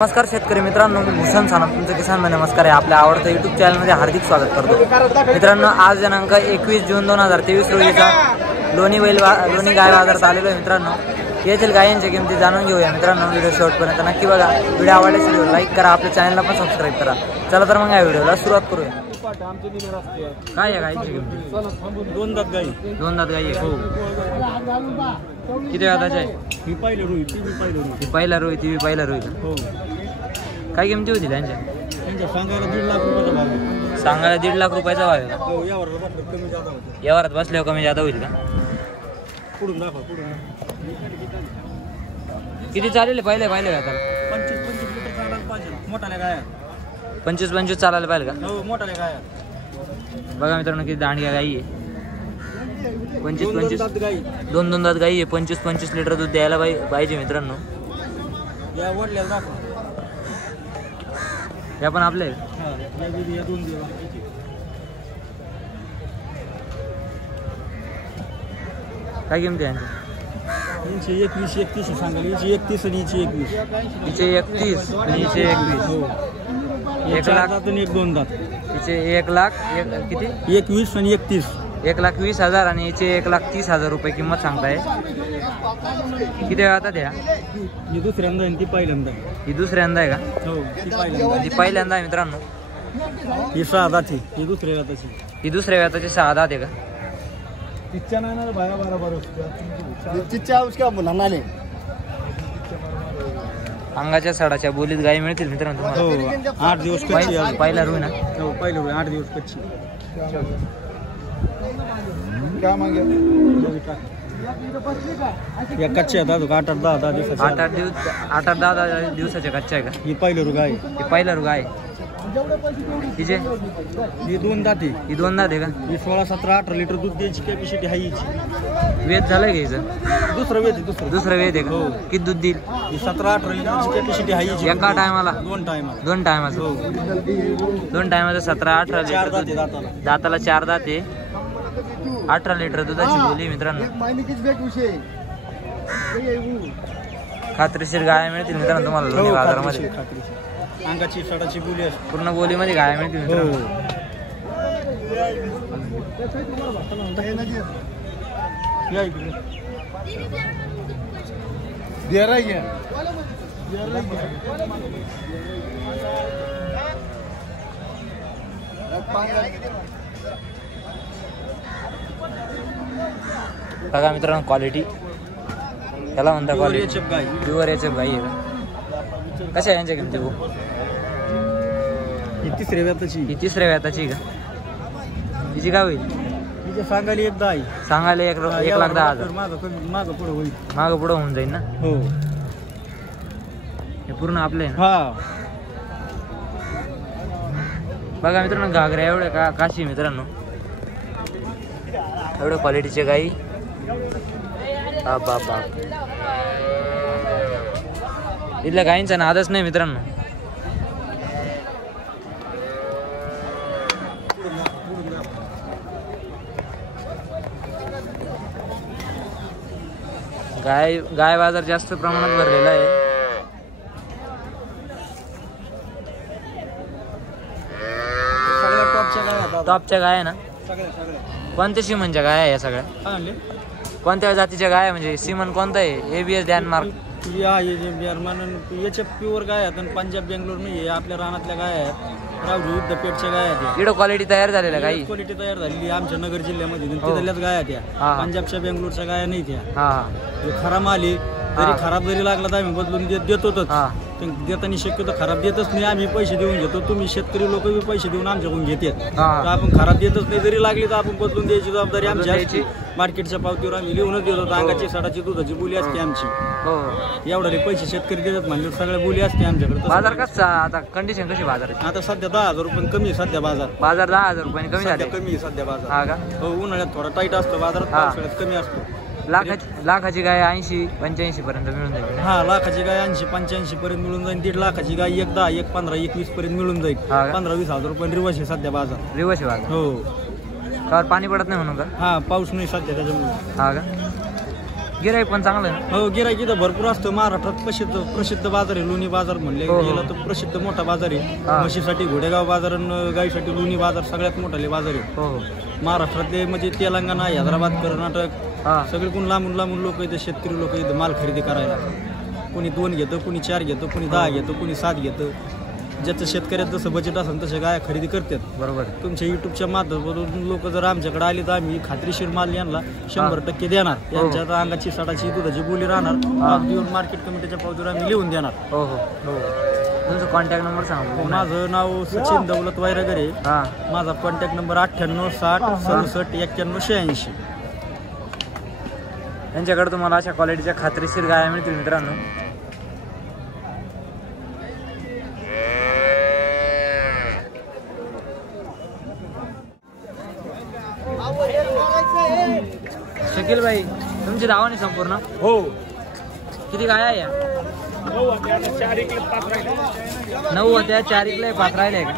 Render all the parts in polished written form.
नमस्कार शेतकरी मित्रांनो, मी भूषण सानप तुमचं किसान मध्ये नमस्कार आहे. आपल्या आवडत्या यूट्यूब चॅनलमध्ये हार्दिक स्वागत करतो. मित्रांनो, आज दिनांक 21 जून 2023 रोजीचा लोणी गाय बाजारात आलेलो आहे. मित्रांनो, येथील गायींच्या किमती जाणून घेऊया. मित्रांनो, व्हिडिओ शेवटपर्यंत नक्की बघा. व्हिडिओ आवडल्यास व्हिडिओ लाईक करा, आपल्या चॅनलला पण सबस्क्राईब करा. चला तर मग या व्हिडिओला सुरुवात करूया. काय आहे गायींची किमती? दोन दात गाई आहे. हो, किती वेळाचे आहे? ही पहिली रुई ती पहिली रुई ती पहिला रोई ती पहिला रोई. हो. काय किमती होती त्यांच्या? त्यांच्या सांगायला 1.5 लाख रुपयाचा भाव आहे. सांगायला 1.5 लाख रुपयाचा भाव आहे. हो, यावर कमी जादा होतं. यावरात बसल्यावर कमी जादा होईल का? पुढून दाखवा पुढून. किती चालेल पहिले आता? 25 लिटर चालायला पाहिजे. मोठाल्या गाया 25 चालायला पाहिजे का? हो, मोठाल्या गाया. बघा मित्रांनो, किती दांडग्या गाई आहे. 25 गाई दोन दात गाई आहे. 25 लिटर दूध द्यायला पाहिजे मित्रांनो. या वडल्याला दाखवा. या पण आपले हां, या दोन दिवस काय किमती आहे? यांची 21-31 सांगायला. याची 31 आणि याची 21. तिचे 31 आणि हिचे 21. हो, 1 लाख आणि 1-2 दात. तिचे 1 लाख किती? 21 आणि 31. 1,20,000 आणि हिचे 1,30,000 रुपये किंमत सांगताय. किती वेळ आता द्या? ही दुसऱ्यांदा आहे ती पहिल्यांदा. ही दुसऱ्यांदा आहे का? हो, ती पहिल्यांदा. ती पहिल्यांदा आहे मित्रांनो. ही 6 दात आहे. ही दुसऱ्या दाताची. ही दुसऱ्या वेळाची 6 दात आहे का? तिच्या नाही ना बाया बरोबर अंगाच्या सडाच्या बोलीत गाई मिळतील मित्रांनो तुम्हाला. हो, 8 दिवस कच्ची. पहिला रुई ना? हो, पहिलं रुई 8 दिवस कच्ची. क्या मागे या कच्च्या आहेत. 8-10 दिवस. 8-10 दिवसाच्या कच्च्या आहे का? ही पहिलं रुग आहे. ही पहिला रुग आहे. तिचे ही 2 दात आहे. ही 2 दात आहे का? ही 16-17-18 लिटर दूध द्यायची कॅपॅसिटी आहे हिची. वेद झालंय का हिचं? दुसरं वेद आहे. दुसरं वेद आहे का? हो. किती दूध देईल? ही 17-18 लिटरची कॅपॅसिटी आहे हिची. एका टायमाला? 2 टायमाला. 2 टायमाचं. हो, 2 टायमाचं 17-18 4 लिटर दात आहे दूध. दाताला. दाताला 4 दात आहे. 18 लिटर दुधाची बोली मित्रांनो. खात्रीशीर गाय मिळतील मित्रांनो तुम्हाला लोणी बाजारामध्ये. खात्रीशीर. अंगाची सडाची बोली असते. पूर्ण बोलीमध्ये गाय मिळतील मित्रांनो. या इकडे. बघा मित्रांनो, क्वालिटी त्याला म्हणता क्वालिटी. गाय प्युअर याचे गाई आहे का? कशा आहे यांच्या किमती भाऊ? ही तिसऱ्या व्याताची. ही तिसऱ्या व्याताची का? तिची काय होईल? तिच्या सांगायला 1 दाई. सांगायला 1,10,000. मागं पुढं होईल. मागं पुढं होऊन जाईल ना? हो, हे पूर्ण आपले आहे ना? हा. बघा मित्रांनो, घागऱ्या एवढ्या काशी मित्रांनो, एवढ्या क्वालिटीचे गाई. बाप इथल्या गायींचा नादच नाही मित्रांनो. गाय बाजार जास्त प्रमाणात भरलेला आहे. टॉपच्या गाय आहे ना? कोणत्या सीमनच्या गाय आहे या सगळ्या? कोणत्या जातीच्या गाय आहे? म्हणजे सीमन कोणतं आहे? ABS डॅनमार्क. याच्या प्युअर गाय आहेत. आणि पंजाब बेंगलोर नाही आहे. आपल्या रानातल्या गाय आहेत. रावरी युद्धपेठच्या गाय आहेत. इकडं क्वालिटी तयार झालेल्या गाई. क्वालिटी तयार झालेली आमच्या नगर जिल्ह्यामध्ये. तिथल्याच गाय आहेत त्या. पंजाबच्या बेंगलोरच्या गाय नाही त्या. हा, खराब आली तरी खराब जरी लागला तर आम्ही बदलून देतोच. देताना शक्यतो खराब देतच नाही. आम्ही पैसे देऊन घेतो. तुम्ही शेतकरी लोक बी पैसे देऊन आमच्याकडून घेतात. तर आपण खराब देतच नाही. जरी लागली तर आपण बदलून द्यायची जबाबदारी आमची. मार्केटच्या पावतीवर आम्ही लिहूनच देतो. अंगाची सडाची दुधाची बोली असते आमची. एवढे पैसे शेतकरी देतात म्हणजे सगळ्या बोली असते आमच्याकडे. बाजार कसा आता? कंडिशन कशी बाजाराची? आता सध्या 10,000 रुपये कमी. सध्या बाजार 10,000 रुपयांनी कमी झाले. कमी सध्या बाजार. हा का? हो, उन्हाळ्यात थोडा टाईट असतो बाजारात. पावसाळ्यात कमी असतो. लाखाची गाय 80-85 पर्यंत मिळून जाईल. हा, लाखाची गाय 80-85 पर्यंत मिळून जाईल. 1.5 लाखाची गाय 1,10, 1,15, 1,20 पर्यंत मिळून जाईल. 15-20 हजार रुपये रिवर्स आहे सध्या बाजार. रिवर्स आहे बाजार. हो, त्यावर पाणी पडत नाही म्हणून का? हा, पाऊस नाही सध्या त्याच्यामुळे. हा का? गिराईक पण चांगलं आहे. हो गिराईक इथं भरपूर असतं. महाराष्ट्रात प्रसिद्ध बाजार आहे लोणी बाजार म्हणले गेलं तर प्रसिद्ध मोठा बाजार आहे. म्हशीसाठी घोडेगाव बाजार आणि गाईसाठी लोणी बाजार सगळ्यात मोठाले बाजार आहे महाराष्ट्रातले. म्हणजे तेलंगणा, हैदराबाद, कर्नाटक सगळे लांबून लोक इथं शेतकरी लोक इथं माल खरेदी करायला. कोणी 2 घेतं, कोणी 4 घेतं, कोणी 10 घेतं, कोणी 7 घेतं. ज्याचं शेतकऱ्यात जसं बजेट असेल तसे गाय खरेदी करतात. बरोबर. तुमच्या युट्यूबच्या माध्यमातून लोक जर आमच्याकडे आले तर आम्ही खात्रीशीर माल यांना 100% देणार. यांच्या अंगाची सडाची दुधाची बोली राहणार. देऊन मार्केट कमिटीच्या पावतीवर आम्ही लिहून देणार. हो हो हो. तुमचा कॉन्टॅक्ट नंबर सांगा. माझं नाव सचिन दौलत वायरगरे. माझा कॉन्टॅक्ट नंबर 98 60 67 91 86. यांच्याकडे तुम्हाला अशा क्वालिटीच्या खात्रीशीर गाया मिळतील मित्रांनो. शकील भाई तुमची धावा नाही संपूर्ण? हो. किती गाया आहे? 9 होत्या 4 इकडे 5 राहिले. 9 होत्या 4 इकडे 5 राहिले का?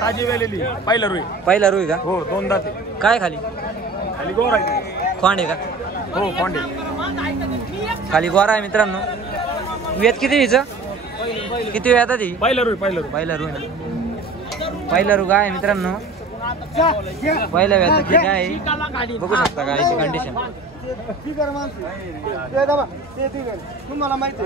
ताजी वेलेली. पहिला रुई का? हो 2 दाते. काय खाली गोर आहे. खोंड आहे का? हो खोंड खाली गोरा आहे मित्रांनो. वेत किती हिचं? किती वेळात ती? पहिला रुई गाय आहे मित्रांनो. पहिल्या वेळात काय आहे बघू शकता गायची कंडिशन. तुम्हाला माहिती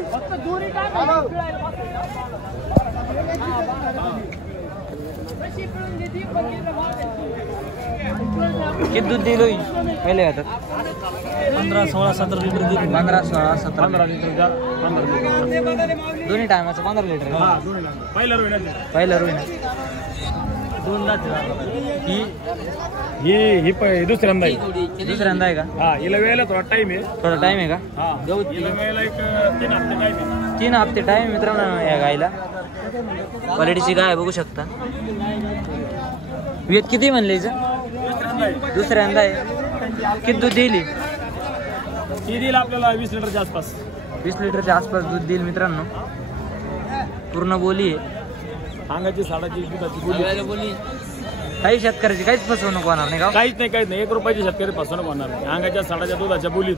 किती दूध दिल होईल पहिल्या वेळात? 15 16 17 लिटर दूध. 15 16 17 15 लिटर. दोन्ही टायमाचं 15 लिटर. पहिला रुई ना. 2 दाते. ही दुसऱ्यांदा आहे का? हिला वेळेला थोडा टाइम आहे. थोडा टाइम आहे का? वेळेला एक 3 हफ्ते टाइम आहे. 3 हफ्ते टाइम मित्रांनो या गायला. क्वालिटीची गाय बघू शकता. वेत किती म्हणले हिचं? दुसऱ्यांदा आहे. किती दूध दिली? ही देईल आपल्याला 20 लिटरच्या आसपास. 20 लिटरच्या आसपास दूध देईल मित्रांनो. पूर्ण बोली आहे. अंगाची साडाची दुधाची बोली. काही शेतकऱ्याची काहीच फसवणूक होणार नाही का? काहीच नाही. 1 रुपयाची शेतकरी फसवणूक होणार नाही. अंगाच्या साडाच्या दुधाच्या बोलीत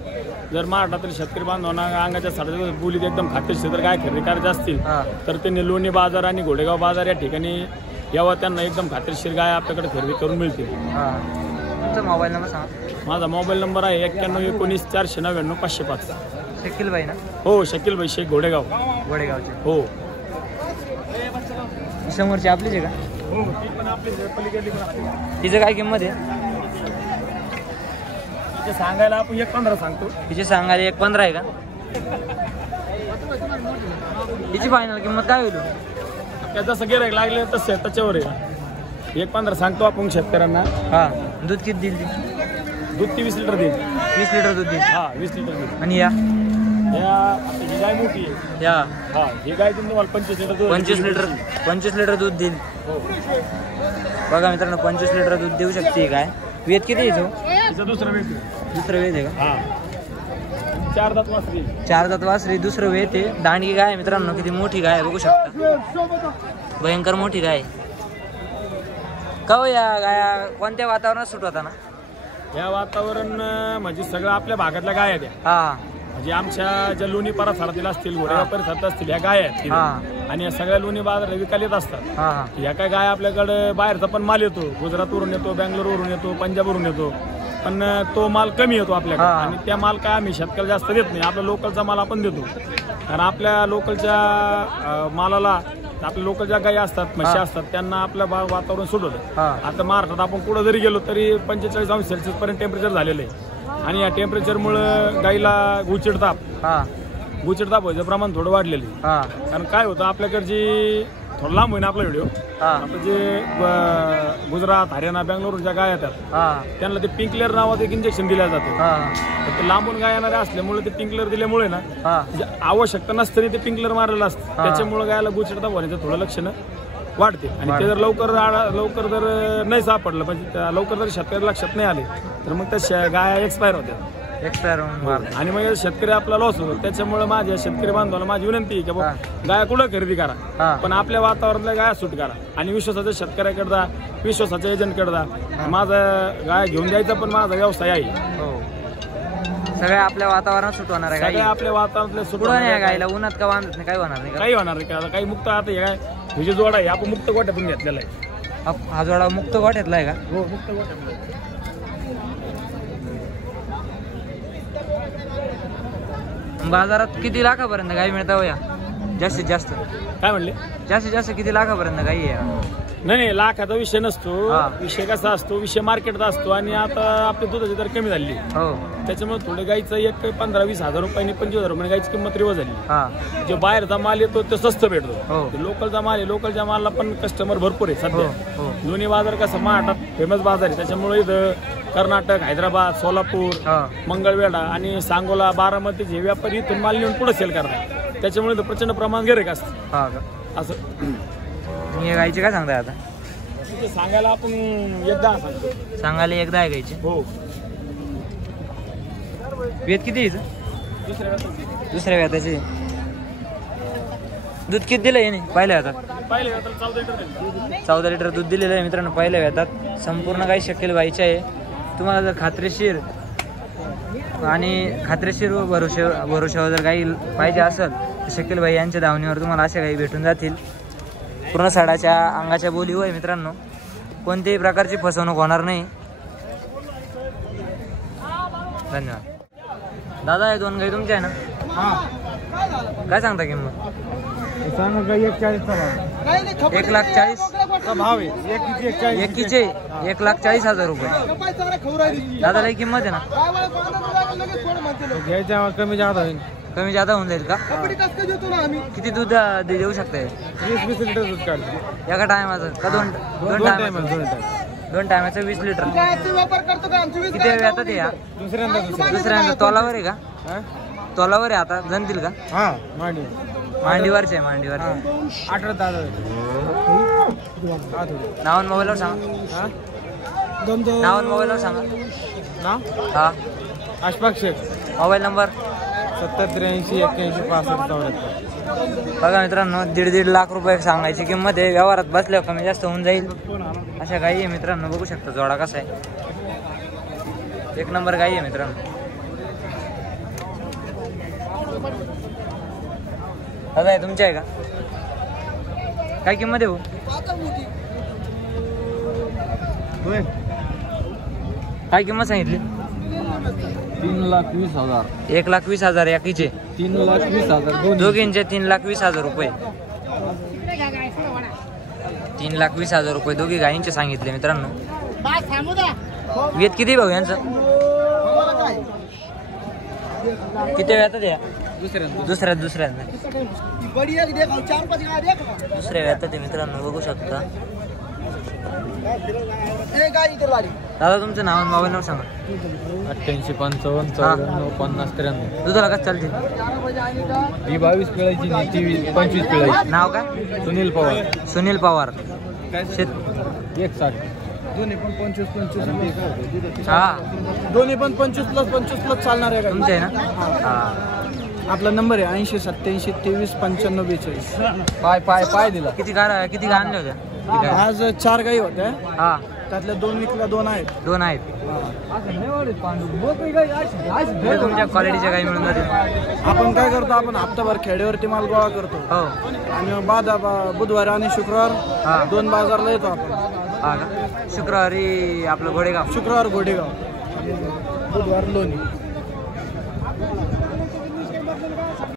जर महाराष्ट्रातील शेतकरी बांधवांना अंगाच्या साडाच्या बोलीत एकदम खात्रीशीर जर काय खरेदी करायचे असतील तर त्यांनी लोणी बाजार आणि घोडेगाव बाजार या ठिकाणी यावं. त्यांना एकदम खात्रीशीर गाय आपल्याकडे खरेदी करून मिळतील. तुमचा मोबाईल नंबर सांगा. माझा मोबाईल नंबर आहे 91 19 499 505. शकील भाई ना? हो शकील भाई शेख घोडेगावचे. हो. समोरची आपलीच आहे का? हो ती पण आपली पलीकडली. तिचं काय किंमत आहे? तिचे सांगायला आपण 1.15 सांगतो. तिचे सांगायला 1.15 आहे का? तिची फायनल किंमत काय होईल? जसं गिऱ्हाईक लागले तसं त्याच्यावर आहे. 1.15 सांगतो आपण शेतकऱ्यांना. दूध किती देईल ती? दूध 20 लिटर देईल. 20 लिटर दूध देईल. 20 लिटर देईल. आणि ही गाय मोठी आहे. ही गाय तुम्हाला 25 लिटर दूध. 25 लिटर दूध देईल. बघा मित्रांनो 25 लिटर दूध देऊ शकते काय? वेत किती आहे? तिचं दुसरं वेत आहे का? 4 दात वासरी. 4 दात वासरी. दुसरं वेत आहे. दांडगी गाय आहे मित्रांनो. किती मोठी गाय बघू शकता. भयंकर मोठी गाय. का हो या गाया कोणत्या वातावरणात सूट होता ना? या वातावरण म्हणजे सगळं आपल्या भागातल्या गाय आहेत. म्हणजे आमच्या ज्या लोणी परिसरातील असतील, घोडेगाव परिसरात असतील ह्या गाय आहेत. आणि या सगळ्या लोणी बाजार विकायला येत असतात. ह्या काय गाय आपल्याकडे बाहेरचा पण माल येतो. गुजरातवरून येतो, बँगलोरवरून येतो, पंजाबवरून येतो. पण तो माल कमी येतो आपल्याकडे. आणि त्या माल काय आम्ही शेतकऱ्याला जास्त देत नाही. आपल्या लोकलचा माल आपण देतो. कारण आपल्या लोकलच्या मालाला आपल्या लोकलच्या गायी असतात, म्हशी असतात, त्यांना आपल्या वातावरण सूट होतं. आता महाराष्ट्रात आपण कुठं जरी गेलो तरी 45 अंश सेल्सिअस पर्यंत टेम्परेचर झालेलं आहे. आणि या टेम्परेचरमुळं गाईला गुचिडताप व्हायचं प्रमाण थोडं वाढलेलं आहे. कारण काय होतं आपल्याकडची थोडं लांब होईना आपला व्हिडिओ. आपलं जे गुजरात, हरियाणा, बँगलोर ज्या गाय येतात त्यांना ते पिंकलेअर नावाचं एक इंजेक्शन दिलं जातं. ते लांबून गाय येणारे असल्यामुळे ते पिंकलेअर दिल्यामुळे ना आवश्यकता नसताना ते पिंकलेअर मारलेलं असतं. त्याच्यामुळे गायला गुचिडताप होण्याचं थोडं लक्षणं वाढते. आणि ते जर लवकर जर नाही सापडलं, म्हणजे लवकर जर शेतकरी लक्षात नाही आले तर मग त्या गाया एक्सपायर होत्या. एक्सपायर आणि मग शेतकरी आपला लॉस होतो. त्याच्यामुळे माझ्या शेतकरी बांधवाला माझी विनंती आहे की गाय कुठं खरेदी करा पण आपल्या वातावरणातल्या गाय सूट करा आणि विश्वासाच्या शेतकऱ्याकडे विश्वासाच्या एजंटकडे माझा गाय घेऊन द्यायचा पण माझा व्यवसाय आहे. सगळ्या आपल्या वातावरणात सुट होणार आहे सगळ्या आपल्या वातावरणातल्या सुट नाही गायला उन्हात का बांधत नाही काही होणार नाही काही होणार नाही का काही मुक्त आता हे काय तुझे जोडा आहे आपण मुक्त गोठ्यातून घेतलेला आहे. हा जोडा मुक्त गोठ्यातला आहे का? हो मुक्त गोठ्यातून. बाजारात किती लाखापर्यंत गाई मिळता या जास्तीत जास्त? काय म्हणले? जास्तीत जास्त किती लाखापर्यंत गाई आहे? नाही लाखाचा विषय नसतो. विषय कसा असतो विषय मार्केटचा असतो आणि आता आपली दुधाची दर कमी झाली त्याच्यामुळे थोडे गाईचं एक 15-20 हजार रुपयांनी 25,000 रुपये गाईची किंमत रिवर्स झाली. जो बाहेरचा माल येतो तो स्वस्त भेटतो. लोकलचा माल आहे लोकलच्या मालला पण कस्टमर भरपूर आहे सध्या. दोन्ही बाजार कसं महाराष्ट्रात फेमस बाजार आहे त्याच्यामुळे इथं कर्नाटक हैदराबाद सोलापूर मंगळवेढा आणि सांगोला बारामतीचे व्यापारी इथून माल नेऊन पुढे सेल करतात त्याच्यामुळे प्रचंड प्रमाण गिऱ्हाईक असतं. असं गायचे काय सांगताय आता? सांगायला आपण एकदा सांगतो. सांगायला एकदा आहे गायचे. हो. वेत किती दुसऱ्या व्याताचे दूध किती दिलं याने पहिल्या व्यातात? 14 लिटर दूध दिलेलं आहे मित्रांनो पहिल्या व्यातात. संपूर्ण गाई शकील बाईचे आहे. तुम्हाला जर खात्रीशीर भरोश्यावर जर गाई पाहिजे असेल तर शकील बाई यांच्या धावणीवर तुम्हाला अशा गाई भेटून जातील. पूर्ण साडाच्या अंगाच्या बोलीवर आहे मित्रांनो. कोणत्याही प्रकारची फसवणूक होणार नाही. धन्यवाद. दादा हे 2 गाई तुमच्या आहे ना? काय सांगता किंमत? 1,40,000 भाव आहे एकीचे 1,40,000 रुपये. दादा लई किंमत आहे ना? घ्यायच्या कमी जादा होऊन जाईल का? किती दूध देऊ शकता? 20 लिटर दूध काढतो एका टायमाचं का? दोन टायमाचं 20 लिटर. किती व्यातात या? दुसऱ्यांदा तोलावर आहे का? तोलावर आहे आता जणतील का? मांडीवरचे 18 नाव मोबाईलवर सांगा. नाव मोबाईलवर सांगा. हा अशफाक शेख. Mobile number 7083 81 65 74. बघा मित्रांनो 1.5 लाख रुपये सांगायची किंमत आहे. व्यवहारात बसल्यावर कमी जास्त होऊन जाईल. अशा गाई आहे मित्रांनो. बघू शकता जोडा कसा आहे. एक नंबर गाई आहे मित्रांनो. दादा आहे तुमच्या आहे का? काय किंमत आहे? काय किंमत सांगितली? 3,20,000. 1,20,000 एकीचे. 3,20,000 दोघींचे 3,20,000 रुपये. 3,20,000 रुपये दोघी गायींचे सांगितले मित्रांनो. वेत किती भाऊ यांचं? किती वेळात द्या? दुसऱ्या व्यातात आहे मित्रांनो. बघू शकता. दादा तुमचं नाव आणि मोबाईल नंबर सांगा. 88 55 94 50 93. दुधाला कसं चालते? ही 22 पिळायची 25 पिळायची. नाव काय? सुनील पवार. सुनील पवार. 160. दोन्ही पण 25 हा दोन्ही पण 25+25+ चालणार आहे तुमचे आहे ना? हा आपला नंबर आहे 80 87 23 95 42. पाय दिला. किती गाय आणल्या होत्या? आज 4 गाई होत्या. हा त्यातल्या 2 विकल्या 2 आहेत. 2 आहेत. तुमच्या क्वालिटीच्या गाई मिळून जातील. आपण काय करतो आपण हप्ताभर खेड्यावरती माल गोळा करतो. हो. आणि बुधवार आणि शुक्रवार 2 बाजारला येतो आपण. हा का? शुक्रवारी आपलं घोडेगाव. शुक्रवार घोडेगाव, बुधवार लोणी.